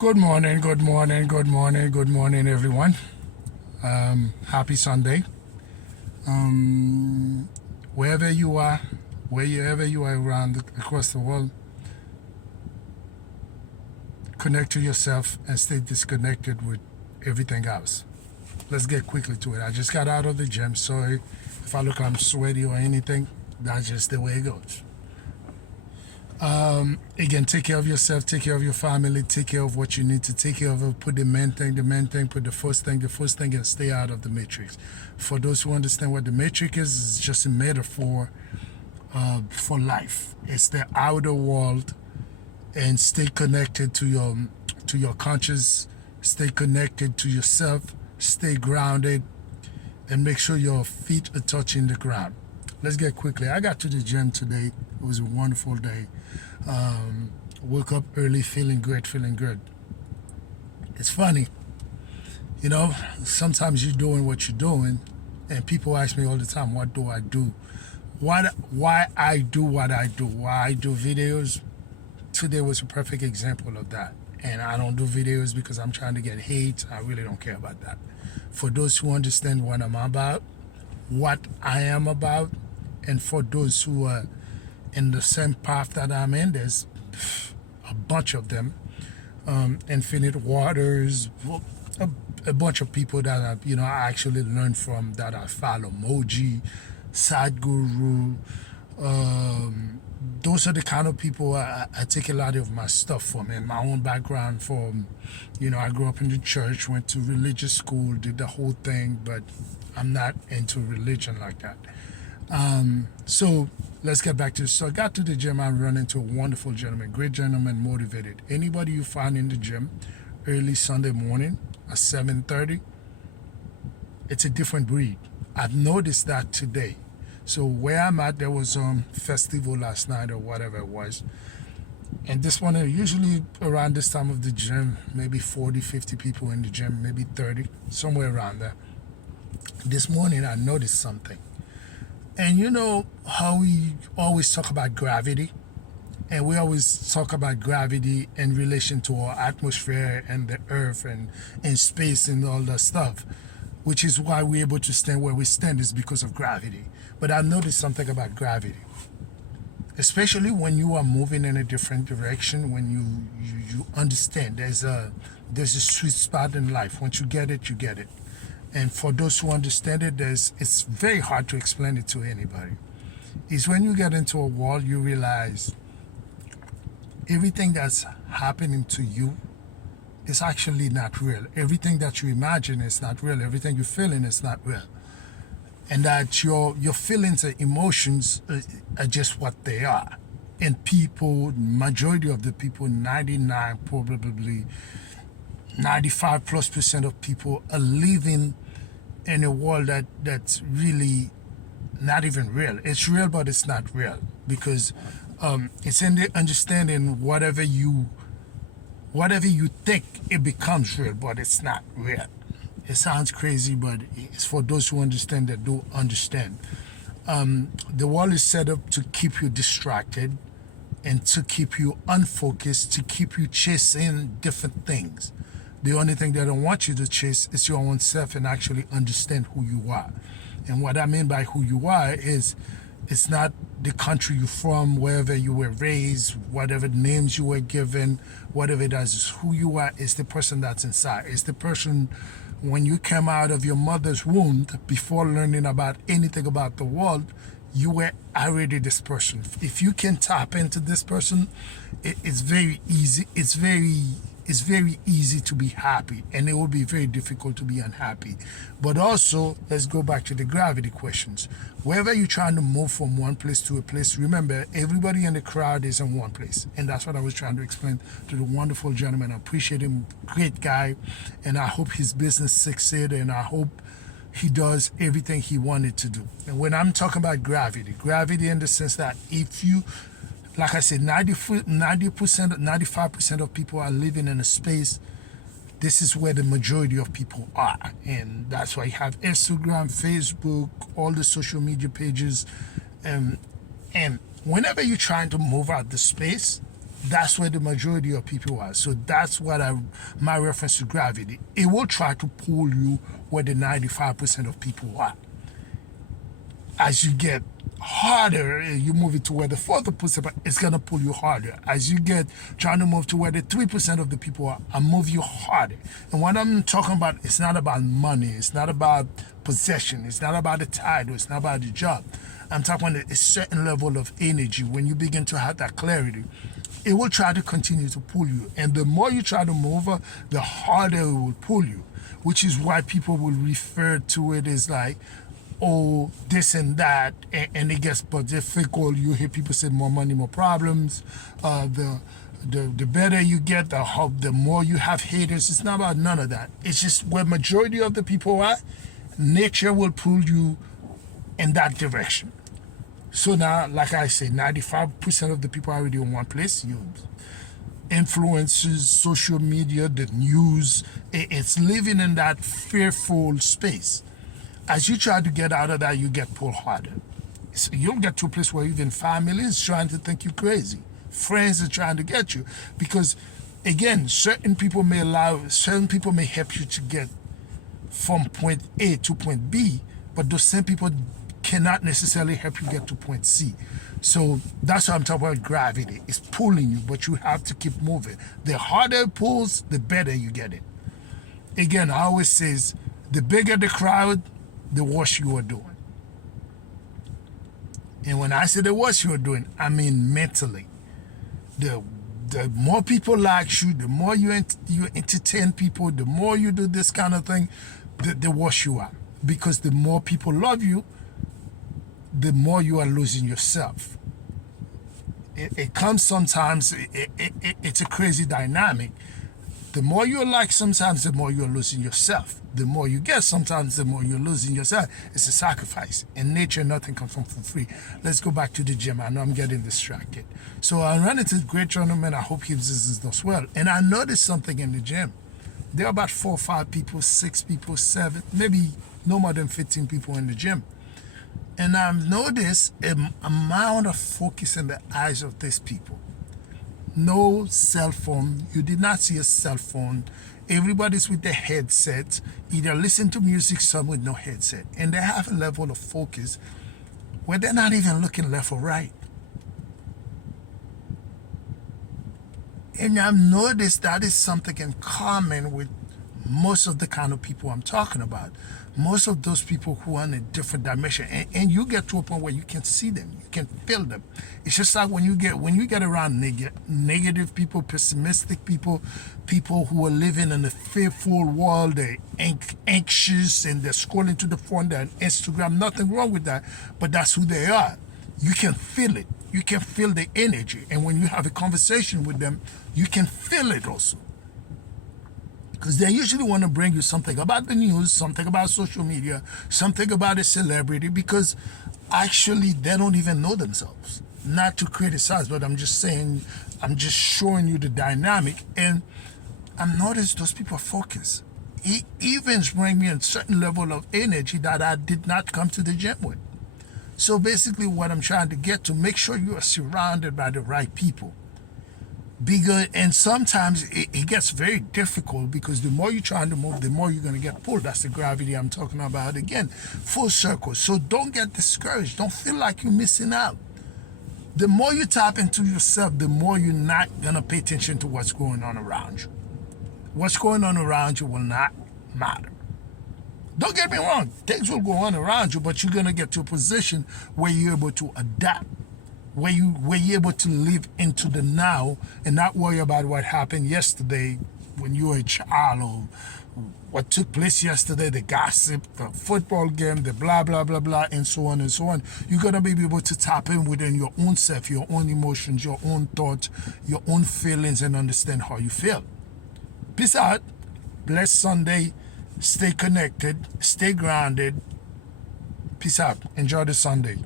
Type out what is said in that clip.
Good morning, good morning, good morning, good morning, everyone. Happy Sunday. Um, Wherever you are, wherever you are across the world, connect to yourself and stay disconnected with everything else. Let's get quickly to it. I just got out of the gym. Sorry if I look I'm sweaty or anything. That's just the way it goes. Again, take care of yourself, take care of your family, take care of what you need to take care of. Put the main thing, put the first thing, and stay out of the matrix. For those who understand what the matrix is, it's just a metaphor for life. It's the outer world, and stay connected to your conscious, stay connected to yourself, stay grounded, and make sure your feet are touching the ground. Let's get quickly. I got to the gym today. It was a wonderful day. Woke up early, feeling great, feeling good. It's funny, you know. Sometimes you're doing what you're doing, and people ask me all the time, "What do I do? Why I do what I do? Why I do videos?" Today was a perfect example of that. And I don't do videos because I'm trying to get hate. I really don't care about that. For those who understand what I'm about, what I am about, and for those who are in the same path that I'm in, there's a bunch of them. Infinite Waters, a, a bunch of people that I actually learned from, that I follow. Moji, Sadhguru. Um, those are the kind of people I take a lot of my stuff from, and my own background from. I grew up in the church, went to religious school, did the whole thing, but I'm not into religion like that. So let's get back to this. So I got to the gym. I run into a wonderful gentleman, great gentleman, motivated. Anybody you find in the gym early Sunday morning at 7:30, it's a different breed. I've noticed that today. So where I'm at, there was festival last night or whatever it was. And this one, usually around this time of the gym, maybe 40, 50 people in the gym, maybe 30, somewhere around there. This morning, I noticed something. And you know how we always talk about gravity? And we always talk about gravity in relation to our atmosphere and the earth and space and all that stuff, which is why we're able to stand where we stand, is because of gravity. But I noticed something about gravity, especially when you are moving in a different direction, when you understand there's a sweet spot in life. Once you get it, you get it. And for those who understand it, it's very hard to explain it to anybody. Is when you get into a wall, you realize everything that's happening to you is actually not real. Everything that you imagine is not real. Everything you're feeling is not real. And that your feelings and emotions are just what they are. And people, majority of the people, 99, probably 95 plus percent of people are living in a world that's really not even real. It's real, but it's not real, because it's in the understanding whatever you think, it becomes real, but it's not real. It sounds crazy, but it's for those who understand, that do understand. The world is set up to keep you distracted and to keep you unfocused, to keep you chasing different things. The only thing they don't want you to chase is your own self and actually understand who you are. And what I mean by who you are is, it's not the country you're from, wherever you were raised, whatever names you were given, whatever it is. Who you are is the person that's inside. It's the person when you came out of your mother's womb, before learning about anything about the world, you were already this person. If you can tap into this person, it's very easy. It's very easy to be happy, and it will be very difficult to be unhappy. But also, let's go back to the gravity questions. Wherever you're trying to move from one place to a place, remember, everybody in the crowd is in one place. And that's what I was trying to explain to the wonderful gentleman. I appreciate him, great guy, and I hope his business succeeds, and I hope he does everything he wanted to do. And when I'm talking about gravity in the sense that if you, like I said, 90%, 95% of people are living in a space. This is where the majority of people are. And that's why you have Instagram, Facebook, all the social media pages. And whenever you're trying to move out the space, That's where the majority of people are. So that's what my reference to gravity. It will try to pull you where the 95% of people are. As you get harder, you move it to where the 40%, it's going to pull you harder. As you get trying to move to where the 3% of the people are, I move you harder. And what I'm talking about, it's not about money, it's not about possession, it's not about the title, it's not about the job. I'm talking about a certain level of energy. When you begin to have that clarity, it will try to continue to pull you. And the more you try to move, the harder it will pull you, which is why people will refer to it as like, oh, this and that, and it gets more difficult. You hear people say more money, more problems. The better you get, the more you have haters. It's not about none of that. It's just where majority of the people are, nature will pull you in that direction. So now, like I say, 95% of the people are already in one place. You influencers, social media, the news, it's living in that fearful space. As you try to get out of that, you get pulled harder. So you'll get to a place where even family is trying to think you crazy. Friends are trying to get you. Because, again, certain people may help you to get from point A to point B, but those same people cannot necessarily help you get to point C. So that's what I'm talking about gravity. It's pulling you, but you have to keep moving. The harder it pulls, the better you get it. Again, I always says, the bigger the crowd, the worse you are doing. And when I say the worse you are doing, I mean mentally. The more people like you, the more you entertain people, the more you do this kind of thing, the worse you are. Because the more people love you, the more you are losing yourself. It comes sometimes, it's a crazy dynamic. The more you like, sometimes the more you're losing yourself. The more you get, sometimes the more you're losing yourself. It's a sacrifice. In nature, nothing comes from for free. Let's go back to the gym. I know I'm getting distracted. So I ran into a great tournament. I hope he does well. And I noticed something in the gym. There are about 4 or 5 people, 6 people, 7, maybe no more than 15 people in the gym. And I've noticed an amount of focus in the eyes of these people. No cell phone. You did not see a cell phone. Everybody's with their headset, either listen to music, some with no headset. And they have a level of focus where they're not even looking left or right. And I've noticed that is something in common with most of the kind of people I'm talking about. Most of those people who are in a different dimension, and you get to a point where you can see them, you can feel them. It's just like when you get around negative people, pessimistic people, people who are living in a fearful world, they're anxious and they're scrolling to the phone, they're on Instagram. Nothing wrong with that, but that's who they are. You can feel it. You can feel the energy, and when you have a conversation with them, you can feel it also. Because they usually want to bring you something about the news, something about social media, something about a celebrity, because actually they don't even know themselves. Not to criticize, but I'm just saying, I'm just showing you the dynamic. And I've noticed those people are focused. It even brings me a certain level of energy that I did not come to the gym with. So basically what I'm trying to get to, make sure you are surrounded by the right people. Bigger, and sometimes it gets very difficult because the more you're trying to move, the more you're going to get pulled. That's the gravity I'm talking about again. Full circle. So don't get discouraged. Don't feel like you're missing out. The more you tap into yourself, the more you're not going to pay attention to what's going on around you. What's going on around you will not matter. Don't get me wrong. Things will go on around you, but you're going to get to a position where you're able to adapt. Where you're able to live into the now and not worry about what happened yesterday when you were a child, or what took place yesterday, the gossip, the football game, the blah, blah, blah, blah, and so on and so on. You're going to be able to tap in within your own self, your own emotions, your own thoughts, your own feelings, and understand how you feel. Peace out. Blessed Sunday. Stay connected. Stay grounded. Peace out. Enjoy the Sunday.